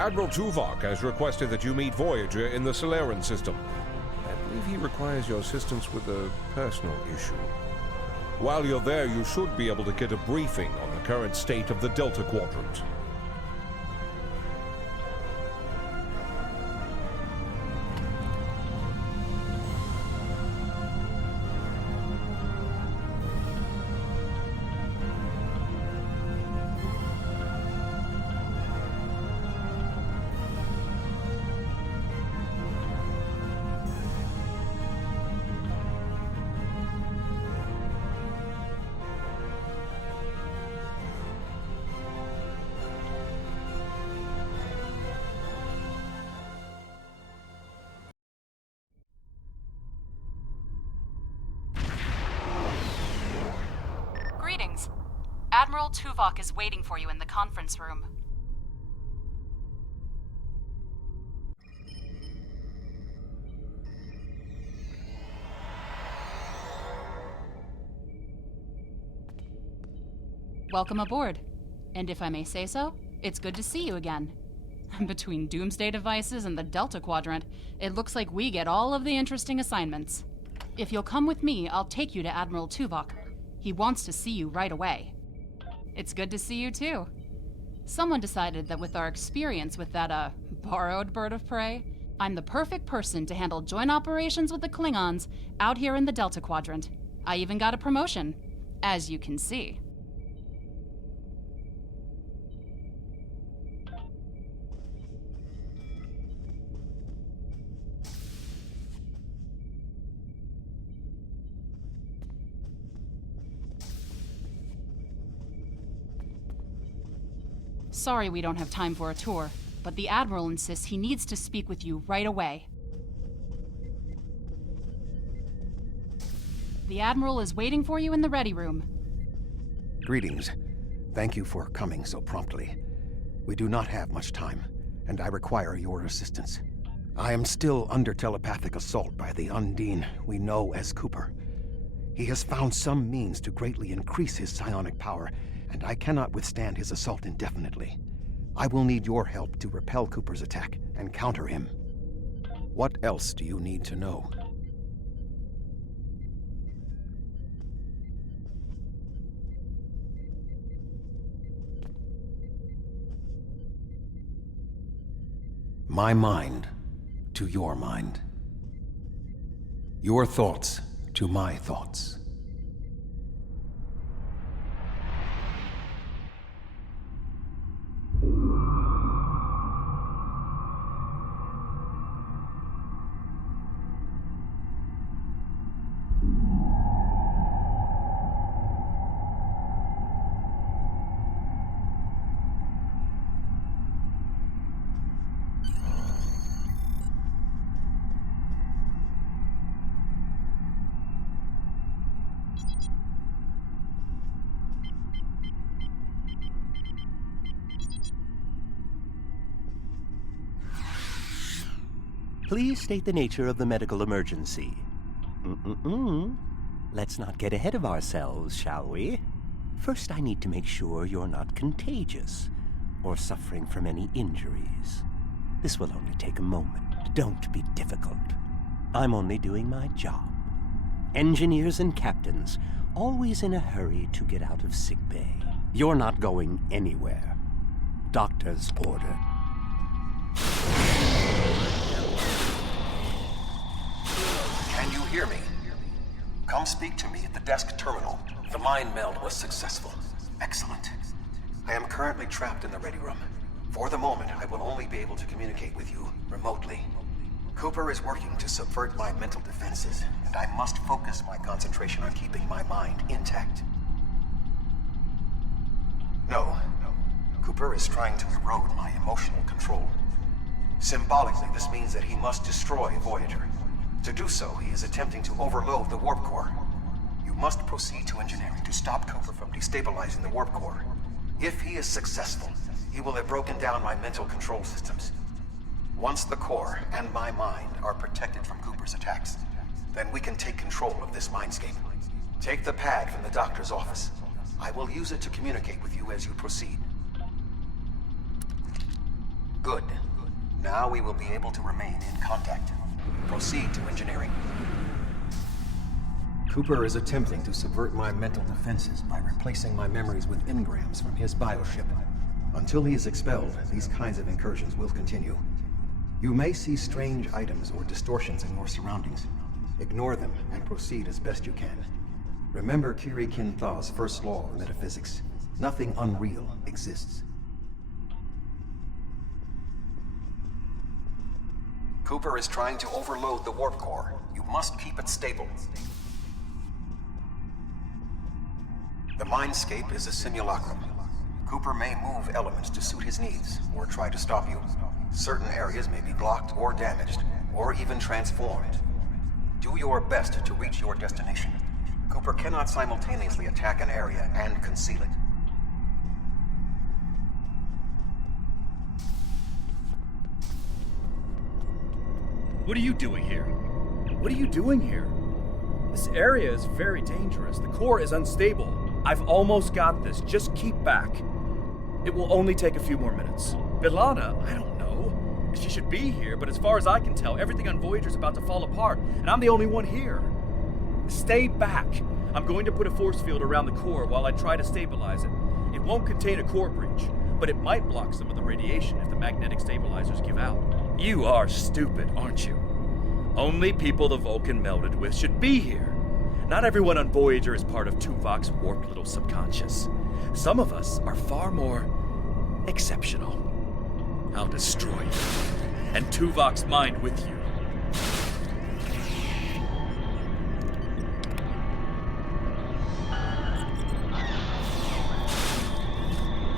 Admiral Tuvok has requested that you meet Voyager in the Solarian system. I believe he requires your assistance with a personal issue. While you're there, you should be able to get a briefing on the current state of the Delta Quadrant. Greetings. Admiral Tuvok is waiting for you in the conference room. Welcome aboard. And if I may say so, it's good to see you again. Between doomsday devices and the Delta Quadrant, it looks like we get all of the interesting assignments. If you'll come with me, I'll take you to Admiral Tuvok. He wants to see you right away. It's good to see you too. Someone decided that with our experience with that, borrowed bird of prey, I'm the perfect person to handle joint operations with the Klingons out here in the Delta Quadrant. I even got a promotion, as you can see. Sorry we don't have time for a tour, but the Admiral insists he needs to speak with you right away. The Admiral is waiting for you in the ready room. Greetings. Thank you for coming so promptly. We do not have much time, and I require your assistance. I am still under telepathic assault by the Undine we know as Cooper. He has found some means to greatly increase his psionic power, and I cannot withstand his assault indefinitely. I will need your help to repel Cooper's attack and counter him. What else do you need to know? My mind to your mind. Your thoughts to my thoughts. Please state the nature of the medical emergency. Let's not get ahead of ourselves, shall we? First, I need to make sure you're not contagious or suffering from any injuries. This will only take a moment. Don't be difficult. I'm only doing my job. Engineers and captains, always in a hurry to get out of sickbay. You're not going anywhere. Doctor's order. Can you hear me? Come speak to me at the desk terminal. The mind meld was successful. Excellent. I am currently trapped in the ready room. For the moment, I will only be able to communicate with you remotely. Cooper is working to subvert my mental defenses, and I must focus my concentration on keeping my mind intact. No. Cooper is trying to erode my emotional control. Symbolically, this means that he must destroy Voyager. To do so, he is attempting to overload the warp core. You must proceed to engineering to stop Cooper from destabilizing the warp core. If he is successful, he will have broken down my mental control systems. Once the core and my mind are protected from Cooper's attacks, then we can take control of this Mindscape. Take the pad from the doctor's office. I will use it to communicate with you as you proceed. Good. Now we will be able to remain in contact. Proceed to engineering. Cooper is attempting to subvert my mental defenses by replacing my memories with engrams from his bioship. Until he is expelled, these kinds of incursions will continue. You may see strange items or distortions in your surroundings. Ignore them and proceed as best you can. Remember Kiri Kinthaw's first law of metaphysics. Nothing unreal exists. Cooper is trying to overload the warp core. You must keep it stable. The Mindscape is a simulacrum. Cooper may move elements to suit his needs, or try to stop you. Certain areas may be blocked or damaged, or even transformed. Do your best to reach your destination. Cooper cannot simultaneously attack an area and conceal it. What are you doing here? What are you doing here? This area is very dangerous. The core is unstable. I've almost got this. Just keep back. It will only take a few more minutes. B'Elanna, I don't know. She should be here, but as far as I can tell, everything on Voyager's about to fall apart, and I'm the only one here. Stay back. I'm going to put a force field around the core while I try to stabilize it. It won't contain a core breach, but it might block some of the radiation if the magnetic stabilizers give out. You are stupid, aren't you? Only people the Vulcan melded with should be here. Not everyone on Voyager is part of Tuvok's warped little subconscious. Some of us are far more exceptional. I'll destroy you, and Tuvok's mind with you.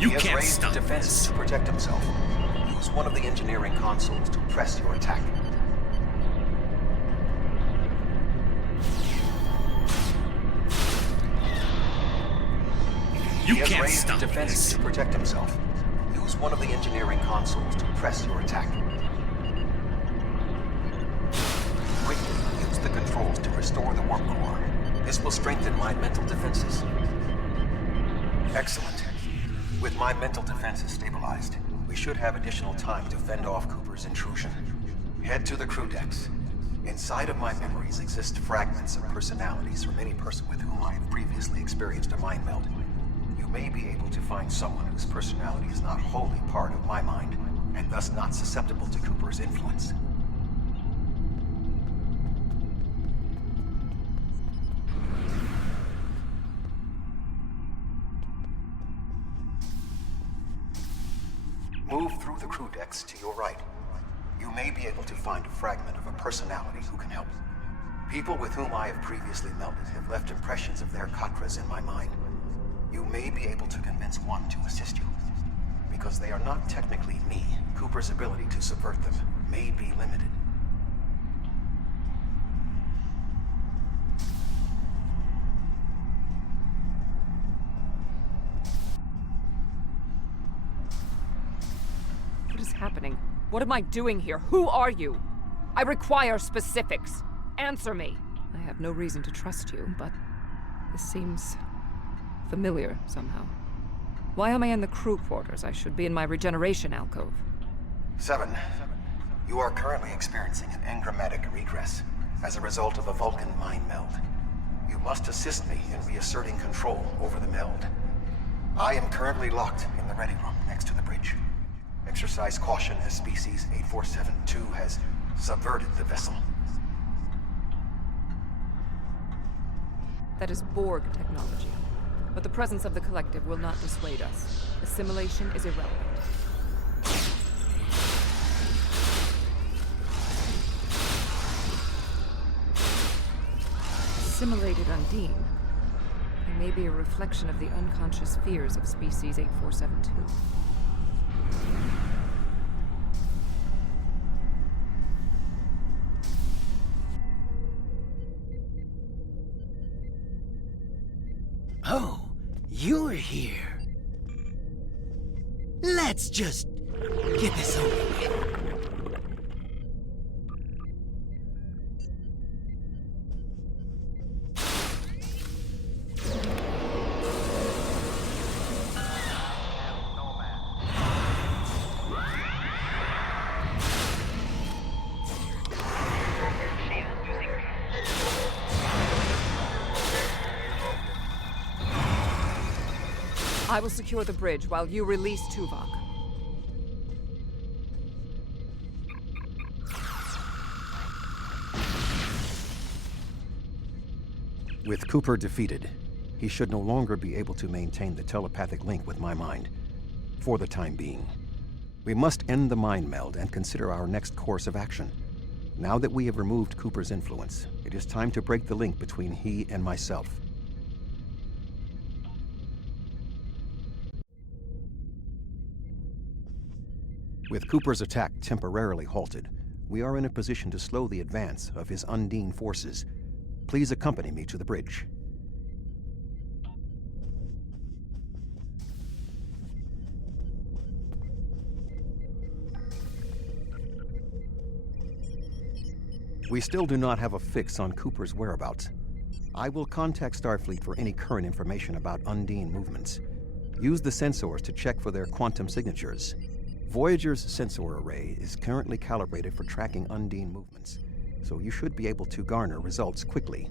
You he has can't raised stop defenses this. to protect himself. Use one of the engineering consoles to press your attack. You He has can't raised stop defenses this. to protect himself. Use one of the engineering consoles to press your attack. Quickly use the controls to restore the warp core. This will strengthen my mental defenses. Excellent. With my mental defenses stabilized, we should have additional time to fend off Cooper's intrusion. Head to the crew decks. Inside of my memories exist fragments of personalities from any person with whom I have previously experienced a mind meld. You may be able to find someone whose personality is not wholly part of my mind, and thus not susceptible to Cooper's influence. Move through the crew decks to your right. You may be able to find a fragment of a personality who can help. People with whom I have previously melded have left impressions of their Katras in my mind. You may be able to convince one to assist you. Because they are not technically me, Cooper's ability to subvert them may be limited. What is happening? What am I doing here? Who are you? I require specifics. Answer me. I have no reason to trust you, but this seems familiar somehow. Why am I in the crew quarters? I should be in my regeneration alcove. 7. You are currently experiencing an engrammatic regress as a result of a Vulcan mind meld. You must assist me in reasserting control over the meld. I am currently locked in the ready room next to the bridge. Exercise caution as species 8472 has subverted the vessel. That is Borg technology. But the presence of the collective will not dissuade us. Assimilation is irrelevant. Assimilated Undine. They may be a reflection of the unconscious fears of species 8472. Oh, you're here. Let's just get this over with. I will secure the bridge while you release Tuvok. With Cooper defeated, he should no longer be able to maintain the telepathic link with my mind, for the time being. We must end the mind meld and consider our next course of action. Now that we have removed Cooper's influence, it is time to break the link between he and myself. With Cooper's attack temporarily halted, we are in a position to slow the advance of his Undine forces. Please accompany me to the bridge. We still do not have a fix on Cooper's whereabouts. I will contact Starfleet for any current information about Undine movements. Use the sensors to check for their quantum signatures. Voyager's sensor array is currently calibrated for tracking Undine movements, so you should be able to garner results quickly.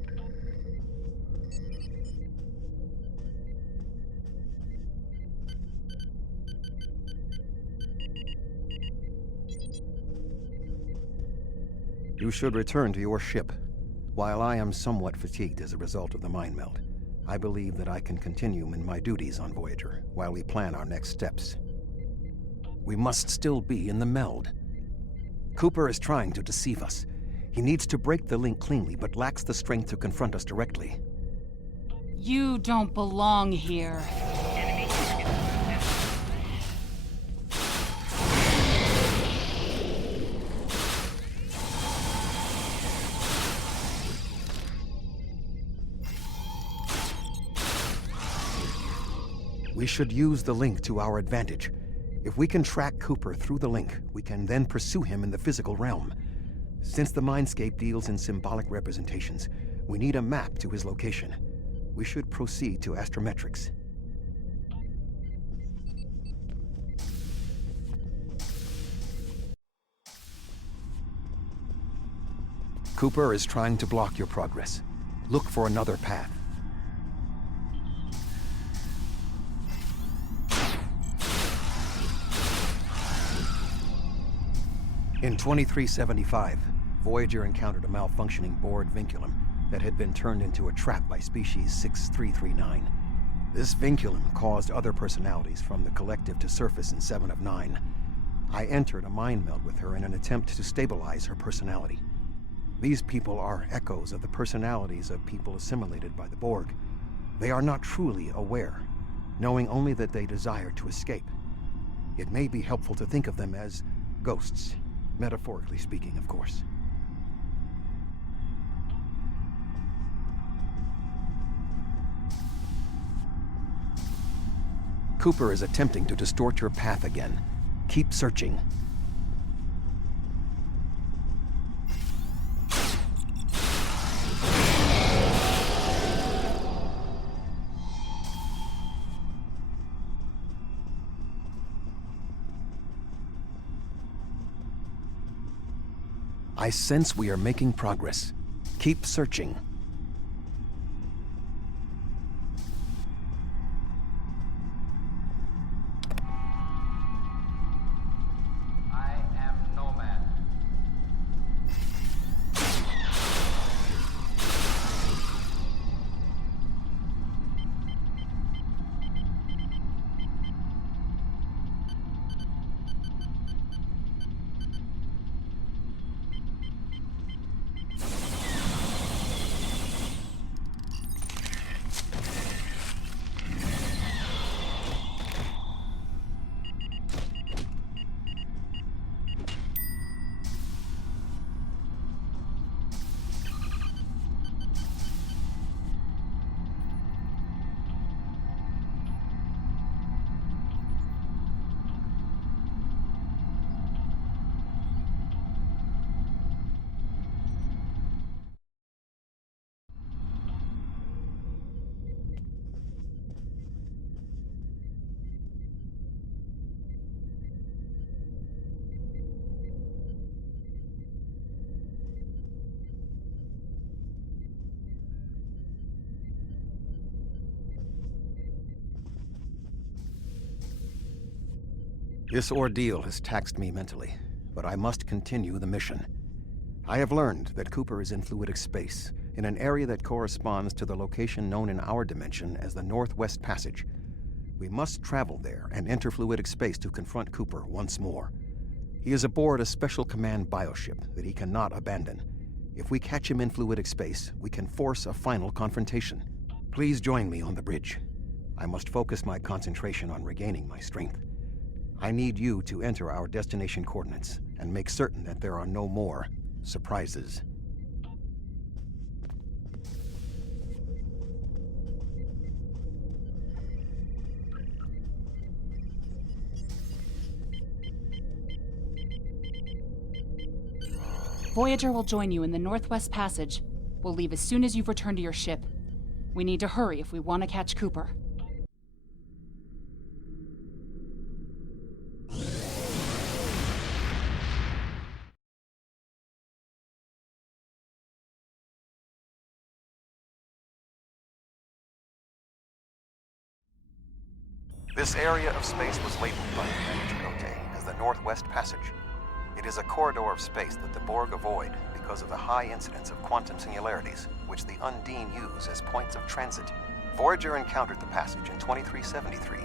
You should return to your ship. While I am somewhat fatigued as a result of the mind meld, I believe that I can continue in my duties on Voyager while we plan our next steps. We must still be in the meld. Cooper is trying to deceive us. He needs to break the link cleanly, but lacks the strength to confront us directly. You don't belong here. We should use the link to our advantage. If we can track Cooper through the link, we can then pursue him in the physical realm. Since the Mindscape deals in symbolic representations, we need a map to his location. We should proceed to astrometrics. Cooper is trying to block your progress. Look for another path. In 2375, Voyager encountered a malfunctioning board vinculum that had been turned into a trap by species 6339. This vinculum caused other personalities from the collective to surface in 7 of 9. I entered a mind meld with her in an attempt to stabilize her personality. These people are echoes of the personalities of people assimilated by the Borg. They are not truly aware, knowing only that they desire to escape. It may be helpful to think of them as ghosts. Metaphorically speaking, of course. Cooper is attempting to distort your path again. Keep searching. I sense we are making progress. Keep searching. I am Nomad. This ordeal has taxed me mentally, but I must continue the mission. I have learned that Cooper is in fluidic space, in an area that corresponds to the location known in our dimension as the Northwest Passage. We must travel there and enter fluidic space to confront Cooper once more. He is aboard a special command bioship that he cannot abandon. If we catch him in fluidic space, we can force a final confrontation. Please join me on the bridge. I must focus my concentration on regaining my strength. I need you to enter our destination coordinates and make certain that there are no more surprises. Voyager will join you in the Northwest Passage. We'll leave as soon as you've returned to your ship. We need to hurry if we want to catch Cooper. This area of space was labeled by Narendra as the Northwest Passage. It is a corridor of space that the Borg avoid because of the high incidence of quantum singularities, which the Undine use as points of transit. Voyager encountered the passage in 2373,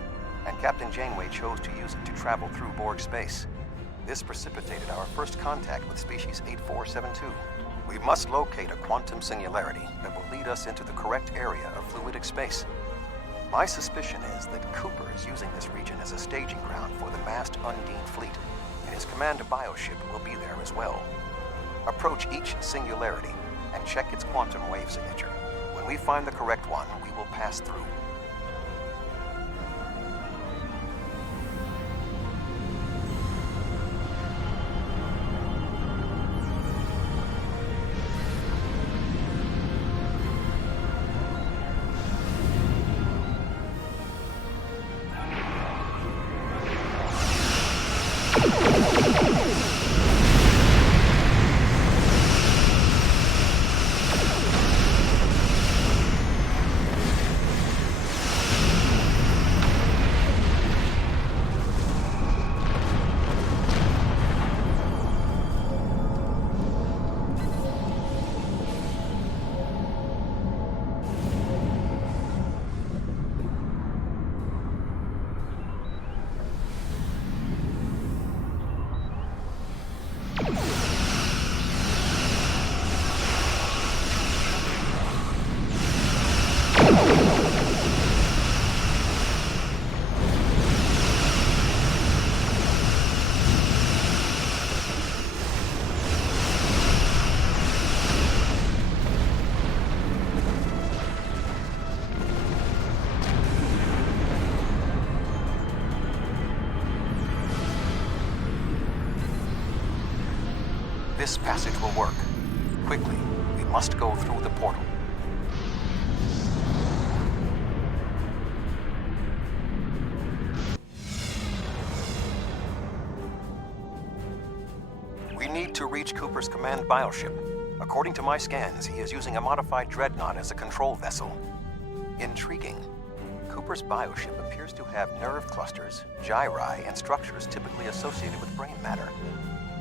and Captain Janeway chose to use it to travel through Borg space. This precipitated our first contact with species 8472. We must locate a quantum singularity that will lead us into the correct area of fluidic space. My suspicion is that Cooper is using this region as a staging ground for the massed Undine fleet, and his command bioship will be there as well. Approach each singularity and check its quantum wave signature. When we find the correct one, we will pass through. This passage will work. Quickly, we must go through the portal. We need to reach Cooper's command bioship. According to my scans, he is using a modified dreadnought as a control vessel. Intriguing. Cooper's bioship appears to have nerve clusters, gyri, and structures typically associated with brain matter.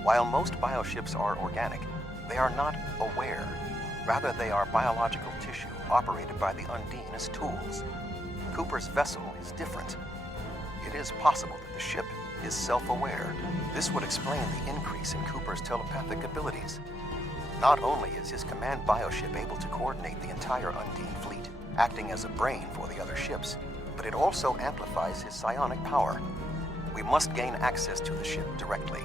While most bioships are organic, they are not aware. Rather, they are biological tissue operated by the Undine as tools. Cooper's vessel is different. It is possible that the ship is self-aware. This would explain the increase in Cooper's telepathic abilities. Not only is his command bioship able to coordinate the entire Undine fleet, acting as a brain for the other ships, but it also amplifies his psionic power. We must gain access to the ship directly.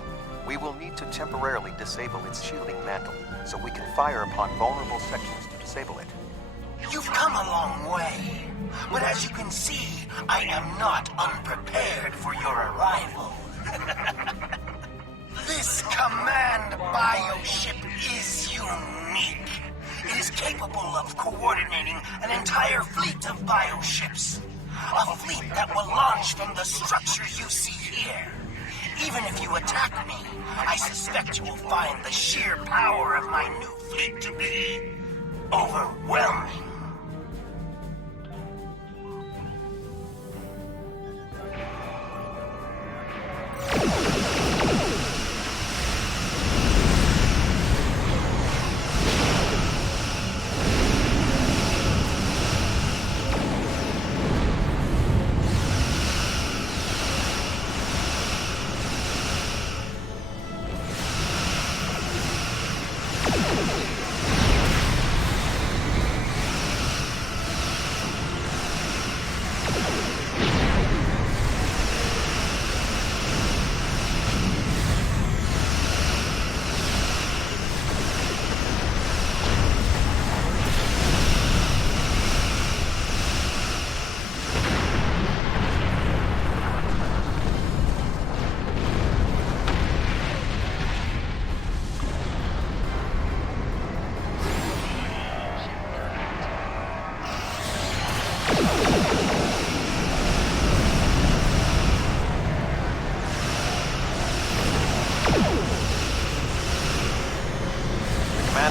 We will need to temporarily disable its shielding mantle, so we can fire upon vulnerable sections to disable it. You've come a long way, but as you can see, I am not unprepared for your arrival. This command bioship is unique. It is capable of coordinating an entire fleet of bioships. A fleet that will launch from the structures you see here. Even if you attack me, I suspect you will find the sheer power of my new fleet to be overwhelming.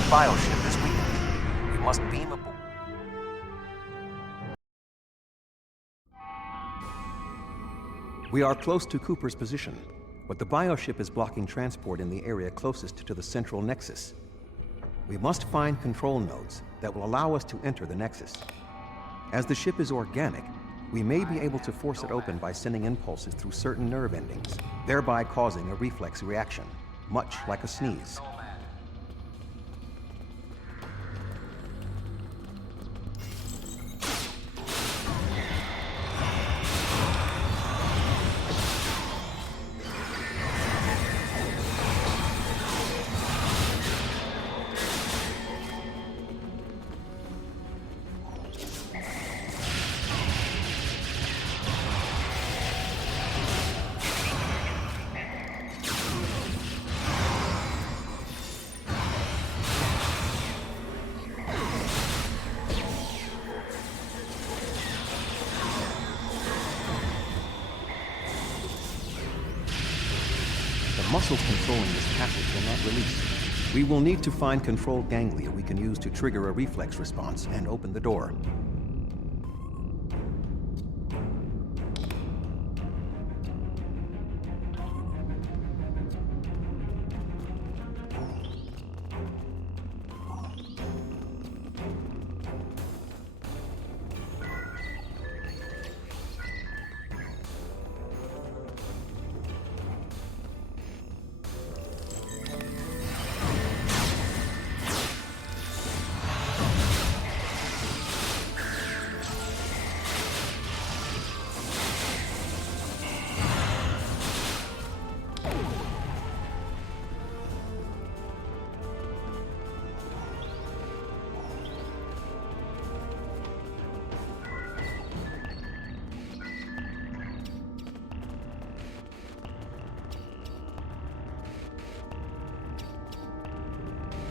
Bioship is weakened. We must beam aboard. We are close to Cooper's position, but the bioship is blocking transport in the area closest to the central Nexus. We must find control nodes that will allow us to enter the Nexus. As the ship is organic, we may be able to force it open by sending impulses through certain nerve endings, thereby causing a reflex reaction, much like a sneeze. Muscles controlling this passage will not release. We will need to find controlled ganglia we can use to trigger a reflex response and open the door.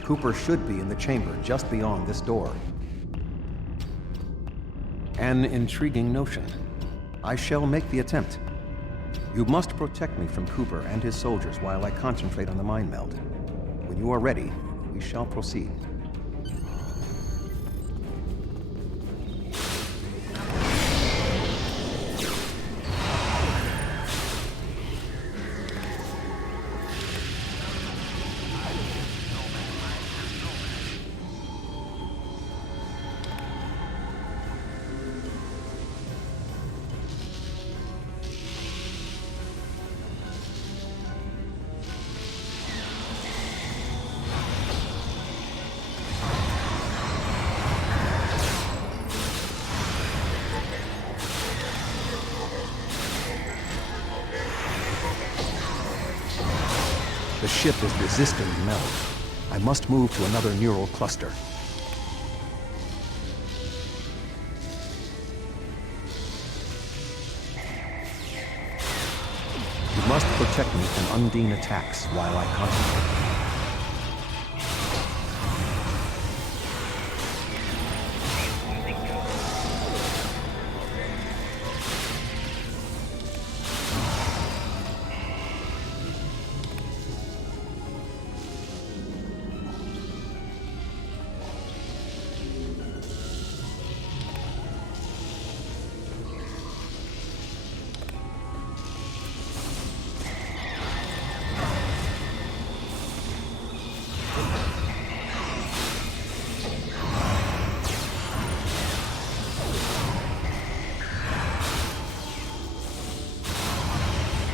Cooper should be in the chamber just beyond this door. An intriguing notion. I shall make the attempt. You must protect me from Cooper and his soldiers while I concentrate on the mind meld. When you are ready, we shall proceed. The ship is resisting meld. I must move to another neural cluster. You must protect me from Undine attacks while I concentrate.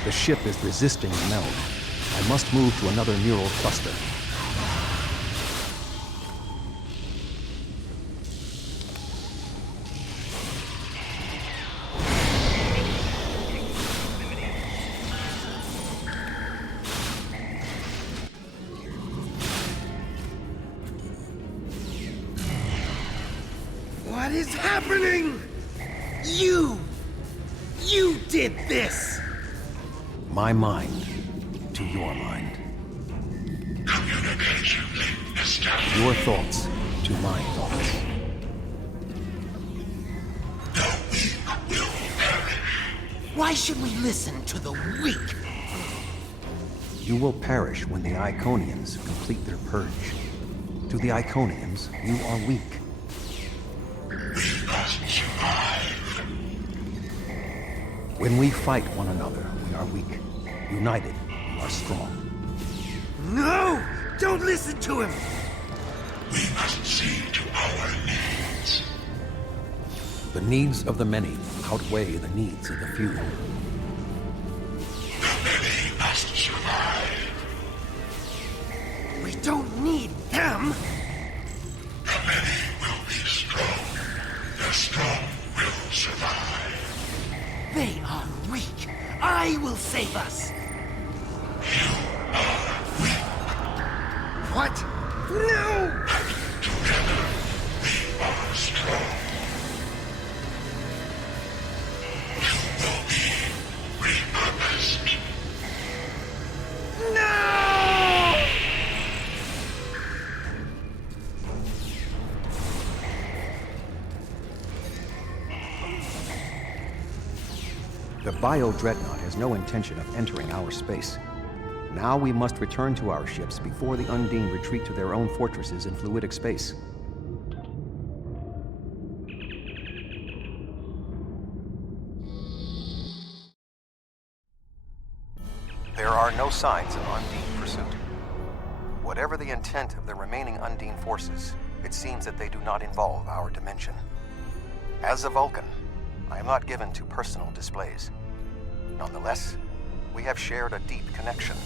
The ship is resisting the meld. I must move to another neural cluster. What is happening? You did this! My mind to your mind. Communication link established. Your thoughts to my thoughts. The weak will perish. Why should we listen to the weak? You will perish when the Iconians complete their purge. To the Iconians, you are weak. We must survive. When we fight one another, we are weak. United, we are strong. No! Don't listen to him! We must see to our needs. The needs of the many outweigh the needs of the few. The many must survive. We don't need them! The many will be strong. The strong will survive. They are weak. I will save us. You are weak. What? No! Together, we are strong. You will be repurposed. No! The Bio-Dreadnought has no intention of entering our space. Now we must return to our ships before the Undine retreat to their own fortresses in fluidic space. There are no signs of Undine pursuit. Whatever the intent of the remaining Undine forces, it seems that they do not involve our dimension. As a Vulcan, I am not given to personal displays. Nonetheless, we have shared a deep connection.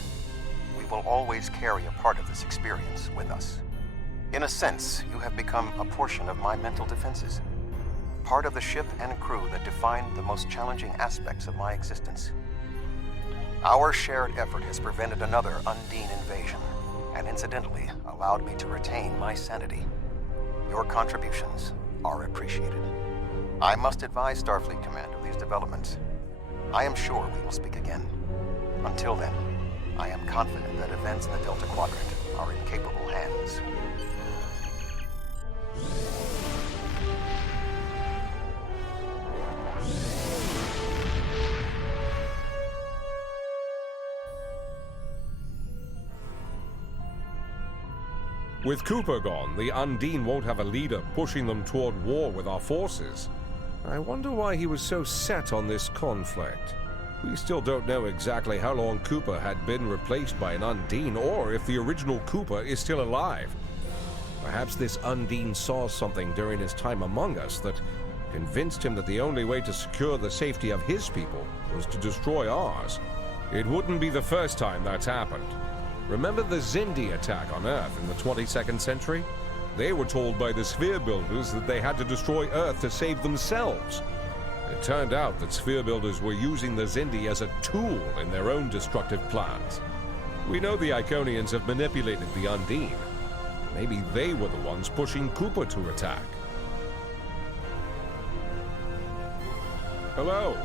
We will always carry a part of this experience with us. In a sense, you have become a portion of my mental defenses. Part of the ship and crew that define the most challenging aspects of my existence. Our shared effort has prevented another Undine invasion, and incidentally allowed me to retain my sanity. Your contributions are appreciated. I must advise Starfleet Command of these developments. I am sure we will speak again. Until then, I am confident that events in the Delta Quadrant are in capable hands. With Cooper gone, the Undine won't have a leader pushing them toward war with our forces. I wonder why he was so set on this conflict. We still don't know exactly how long Cooper had been replaced by an Undine, or if the original Cooper is still alive. Perhaps this Undine saw something during his time among us that convinced him that the only way to secure the safety of his people was to destroy ours. It wouldn't be the first time that's happened. Remember the Xindi attack on Earth in the 22nd century? They were told by the Sphere Builders that they had to destroy Earth to save themselves. It turned out that Sphere Builders were using the Xindi as a tool in their own destructive plans. We know the Iconians have manipulated the Undine. Maybe they were the ones pushing Cooper to attack. Hello.